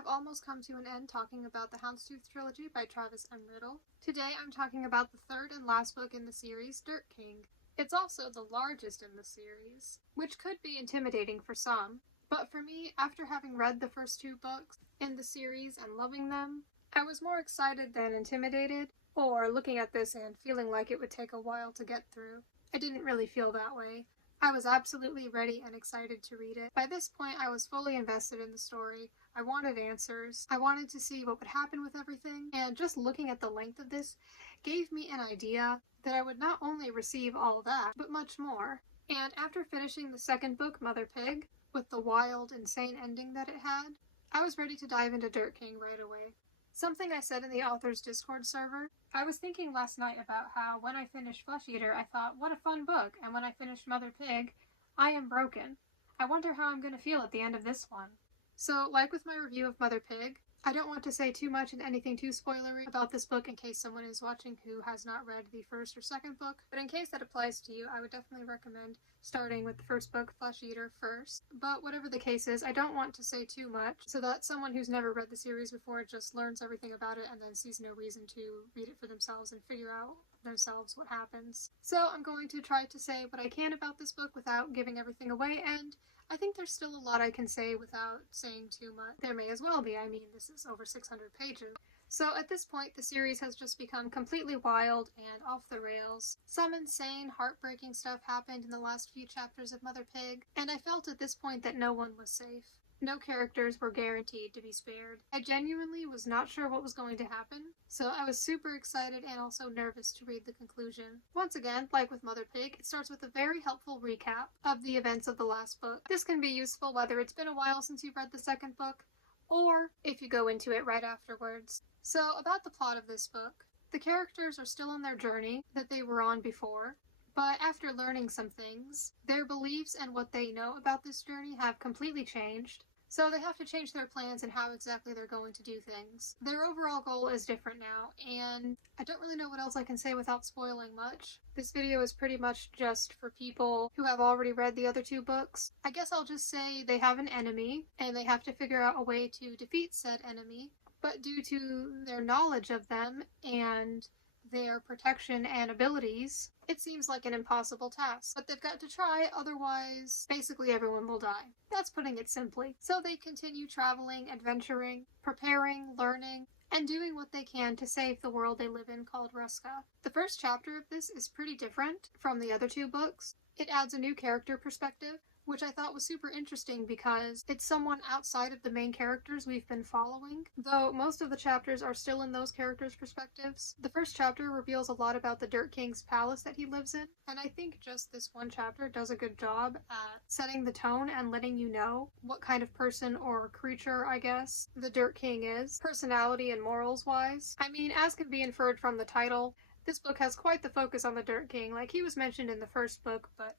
have almost come to an end talking about the Houndstooth trilogy by Travis M. Riddle. Today I'm talking about the third and last book in the series, Dirt King. It's also the largest in the series, which could be intimidating for some, but for me, after having read the first two books in the series and loving them, I was more excited than intimidated, or looking at this and feeling like it would take a while to get through. I didn't really feel that way. I was absolutely ready and excited to read it. By this point, I was fully invested in the story. I wanted answers. I wanted to see what would happen with everything, and just looking at the length of this gave me an idea that I would not only receive all that, but much more. And after finishing the second book, Mother Pig, with the wild, insane ending that it had, I was ready to dive into Dirt King right away. Something I said in the author's Discord server, I was thinking last night about how when I finished Flesh Eater, I thought, what a fun book, and when I finished Mother Pig, I am broken. I wonder how I'm going to feel at the end of this one. So, like with my review of Mother Pig, I don't want to say too much and anything too spoilery about this book in case someone is watching who has not read the first or second book, but in case that applies to you, I would definitely recommend starting with the first book, Flesh Eater, first. But whatever the case is, I don't want to say too much so that someone who's never read the series before just learns everything about it and then sees no reason to read it for themselves and figure out themselves what happens. So I'm going to try to say what I can about this book without giving everything away, and I think there's still a lot I can say without saying too much. There may as well be, I mean, this is over 600 pages. So at this point, the series has just become completely wild and off the rails. Some insane, heartbreaking stuff happened in the last few chapters of Mother Pig, and I felt at this point that no one was safe. No characters were guaranteed to be spared. I genuinely was not sure what was going to happen, so I was super excited and also nervous to read the conclusion. Once again, like with Mother Pig, it starts with a very helpful recap of the events of the last book. This can be useful whether it's been a while since you've read the second book, or if you go into it right afterwards. So, about the plot of this book, the characters are still on their journey that they were on before, but after learning some things, their beliefs and what they know about this journey have completely changed. So they have to change their plans and how exactly they're going to do things. Their overall goal is different now, and I don't really know what else I can say without spoiling much. This video is pretty much just for people who have already read the other two books. I guess I'll just say they have an enemy, and they have to figure out a way to defeat said enemy, but due to their knowledge of them and their protection and abilities, it seems like an impossible task. But they've got to try, otherwise basically everyone will die. That's putting it simply. So they continue traveling, adventuring, preparing, learning, and doing what they can to save the world they live in called Ruska. The first chapter of this is pretty different from the other two books. It adds a new character perspective, which I thought was super interesting because it's someone outside of the main characters we've been following, though most of the chapters are still in those characters' perspectives. The first chapter reveals a lot about the Dirt King's palace that he lives in, and I think just this one chapter does a good job at setting the tone and letting you know what kind of person or creature, I guess, the Dirt King is, personality and morals wise. I mean, as can be inferred from the title, this book has quite the focus on the Dirt King. Like, he was mentioned in the first book, but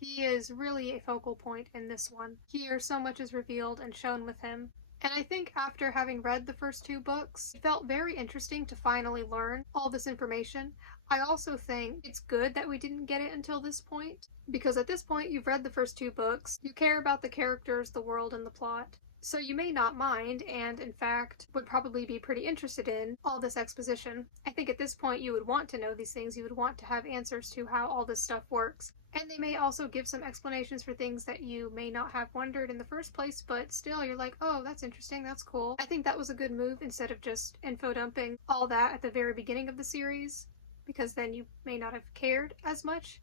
he is really a focal point in this one. Here, so much is revealed and shown with him. And I think after having read the first two books, it felt very interesting to finally learn all this information. I also think it's good that we didn't get it until this point, because at this point you've read the first two books, you care about the characters, the world, and the plot. So you may not mind, and in fact would probably be pretty interested in all this exposition. I think at this point you would want to know these things, you would want to have answers to how all this stuff works. And they may also give some explanations for things that you may not have wondered in the first place, but still you're like, oh, that's interesting, that's cool. I think that was a good move instead of just info dumping all that at the very beginning of the series, because then you may not have cared as much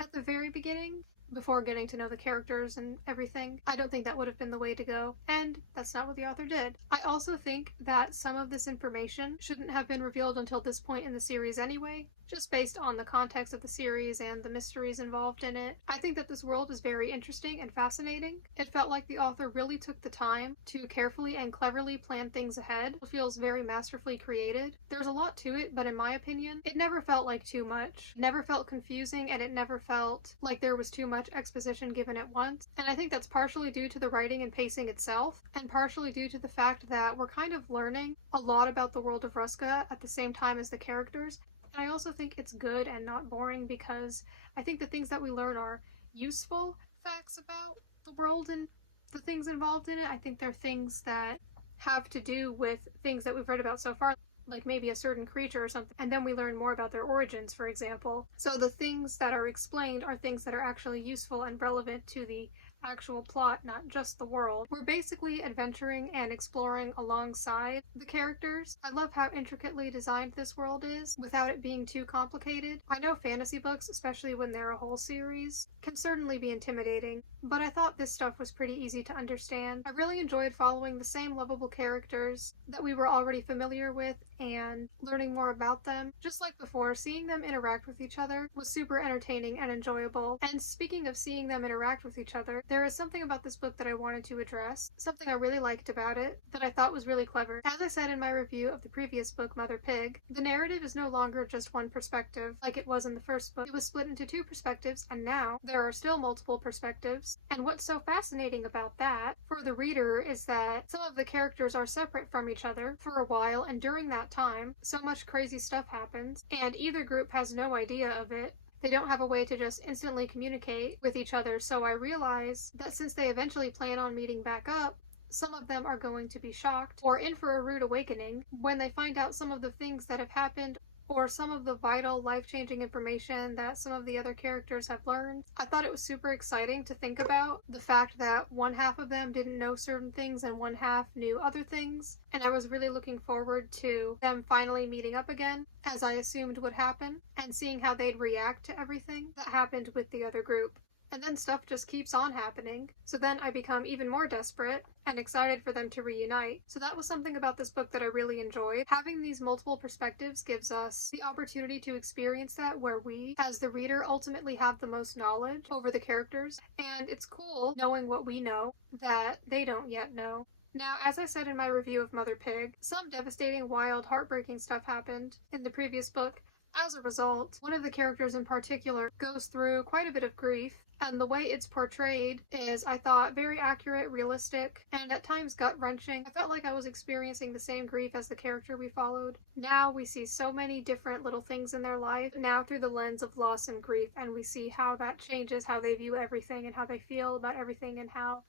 at the very beginning before getting to know the characters and everything. I don't think that would have been the way to go, and that's not what the author did. I also think that some of this information shouldn't have been revealed until this point in the series anyway, just based on the context of the series and the mysteries involved in it. I think that this world is very interesting and fascinating. It felt like the author really took the time to carefully and cleverly plan things ahead. It feels very masterfully created. There's a lot to it, but in my opinion, it never felt like too much. It never felt confusing, and it never felt like there was too much exposition given at once. And I think that's partially due to the writing and pacing itself, and partially due to the fact that we're kind of learning a lot about the world of Ruska at the same time as the characters. I also think it's good and not boring because I think the things that we learn are useful facts about the world and the things involved in it. I think they're things that have to do with things that we've read about so far, like maybe a certain creature or something, and then we learn more about their origins, for example. So the things that are explained are things that are actually useful and relevant to the actual plot, not just the world. We're basically adventuring and exploring alongside the characters. I love how intricately designed this world is without it being too complicated. I know fantasy books, especially when they're a whole series, can certainly be intimidating, but I thought this stuff was pretty easy to understand. I really enjoyed following the same lovable characters that we were already familiar with and learning more about them. Just like before, seeing them interact with each other was super entertaining and enjoyable. And speaking of seeing them interact with each other, there is something about this book that I wanted to address, something I really liked about it that I thought was really clever. As I said in my review of the previous book, Mother Pig, the narrative is no longer just one perspective like it was in the first book. It was split into two perspectives, and now there are still multiple perspectives. And what's so fascinating about that for the reader is that some of the characters are separate from each other for a while, and during that time, so much crazy stuff happens, and either group has no idea of it. They don't have a way to just instantly communicate with each other, so I realize that since they eventually plan on meeting back up, some of them are going to be shocked or in for a rude awakening when they find out some of the things that have happened or some of the vital, life-changing information that some of the other characters have learned. I thought it was super exciting to think about the fact that one half of them didn't know certain things and one half knew other things, and I was really looking forward to them finally meeting up again, as I assumed would happen, and seeing how they'd react to everything that happened with the other group. And then stuff just keeps on happening, so then I become even more desperate and excited for them to reunite. So that was something about this book that I really enjoyed. Having these multiple perspectives gives us the opportunity to experience that where we, as the reader, ultimately have the most knowledge over the characters, and it's cool knowing what we know that they don't yet know. Now, as I said in my review of Mother Pig, some devastating, wild, heartbreaking stuff happened in the previous book. As a result, one of the characters in particular goes through quite a bit of grief, and the way it's portrayed is, I thought, very accurate, realistic, and at times gut-wrenching. I felt like I was experiencing the same grief as the character we followed. Now we see so many different little things in their life, now through the lens of loss and grief, and we see how that changes how they view everything and how they feel about everything and how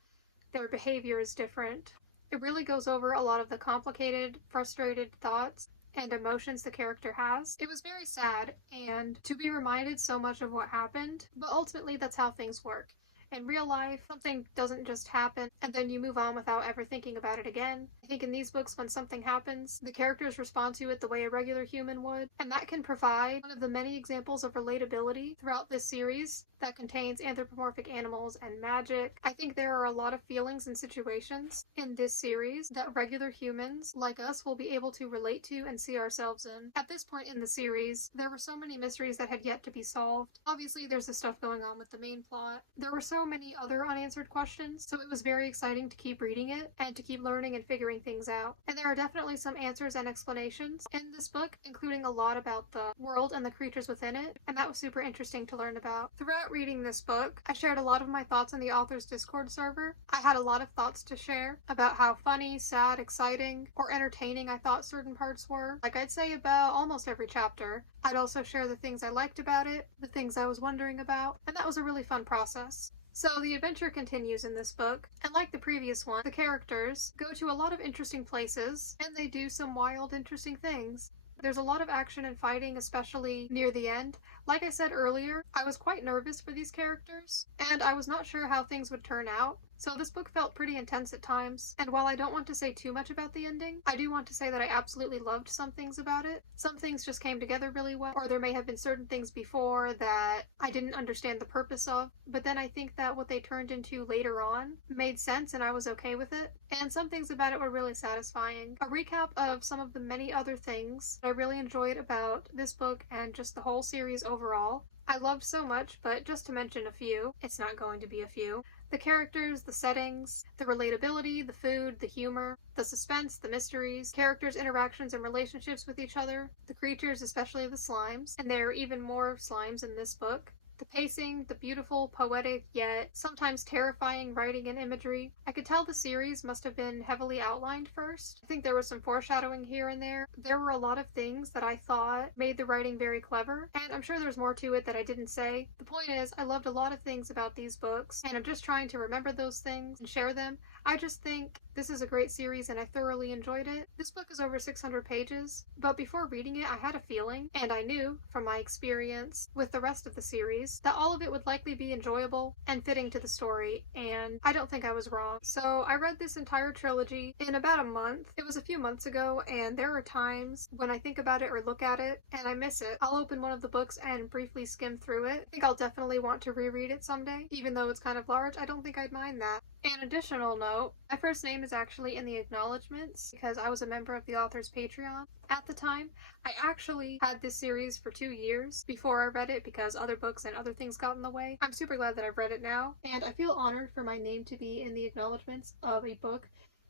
their behavior is different. It really goes over a lot of the complicated, frustrated thoughts and emotions the character has. It was very sad, and to be reminded so much of what happened, but ultimately that's how things work. In real life, something doesn't just happen and then you move on without ever thinking about it again. I think in these books, when something happens, the characters respond to it the way a regular human would, and that can provide one of the many examples of relatability throughout this series that contains anthropomorphic animals and magic. I think there are a lot of feelings and situations in this series that regular humans like us will be able to relate to and see ourselves in. At this point in the series, there were so many mysteries that had yet to be solved. Obviously, there's the stuff going on with the main plot. There were so many other unanswered questions, so it was very exciting to keep reading it and to keep learning and figuring things out. And there are definitely some answers and explanations in this book, including a lot about the world and the creatures within it, and that was super interesting to learn about. Throughout reading this book, I shared a lot of my thoughts in the author's Discord server. I had a lot of thoughts to share about how funny, sad, exciting, or entertaining I thought certain parts were. Like I'd say about almost every chapter. I'd also share the things I liked about it, the things I was wondering about, and that was a really fun process. So the adventure continues in this book, and like the previous one, the characters go to a lot of interesting places, and they do some wild, interesting things. There's a lot of action and fighting, especially near the end. Like I said earlier, I was quite nervous for these characters, and I was not sure how things would turn out. So this book felt pretty intense at times, and while I don't want to say too much about the ending, I do want to say that I absolutely loved some things about it. Some things just came together really well, or there may have been certain things before that I didn't understand the purpose of, but then I think that what they turned into later on made sense and I was okay with it. And some things about it were really satisfying. A recap of some of the many other things I really enjoyed about this book and just the whole series overall. I loved so much, but just to mention a few, it's not going to be a few. The characters, the settings, the relatability, the food, the humor, the suspense, the mysteries, characters' interactions and relationships with each other, the creatures, especially the slimes, and there are even more slimes in this book. The pacing, the beautiful, poetic, yet sometimes terrifying writing and imagery. I could tell the series must have been heavily outlined first. I think there was some foreshadowing here and there. There were a lot of things that I thought made the writing very clever, and I'm sure there's more to it that I didn't say. The point is, I loved a lot of things about these books, and I'm just trying to remember those things and share them. I just think This is a great series and I thoroughly enjoyed it. This book is over 600 pages, but before reading it I had a feeling, and I knew from my experience with the rest of the series, that all of it would likely be enjoyable and fitting to the story, and I don't think I was wrong. So I read this entire trilogy in about a month. It was a few months ago, and there are times when I think about it or look at it and I miss it. I'll open one of the books and briefly skim through it. I think I'll definitely want to reread it someday. Even though it's kind of large, I don't think I'd mind that. An additional note, my first name is actually in the acknowledgements because I was a member of the author's Patreon. At the time, I actually had this series for 2 years before I read it because other books and other things got in the way. I'm super glad that I've read it now, and I feel honored for my name to be in the acknowledgements of a book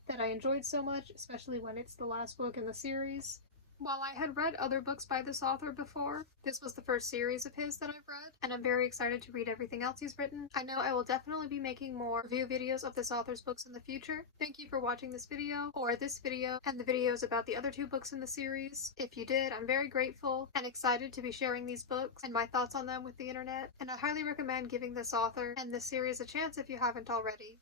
that I enjoyed so much, especially when it's the last book in the series. While I had read other books by this author before, this was the first series of his that I've read, and I'm very excited to read everything else he's written. I know I will definitely be making more review videos of this author's books in the future. Thank you for watching this video, or this video, and the videos about the other 2 books in the series. If you did, I'm very grateful and excited to be sharing these books and my thoughts on them with the internet, and I highly recommend giving this author and this series a chance if you haven't already.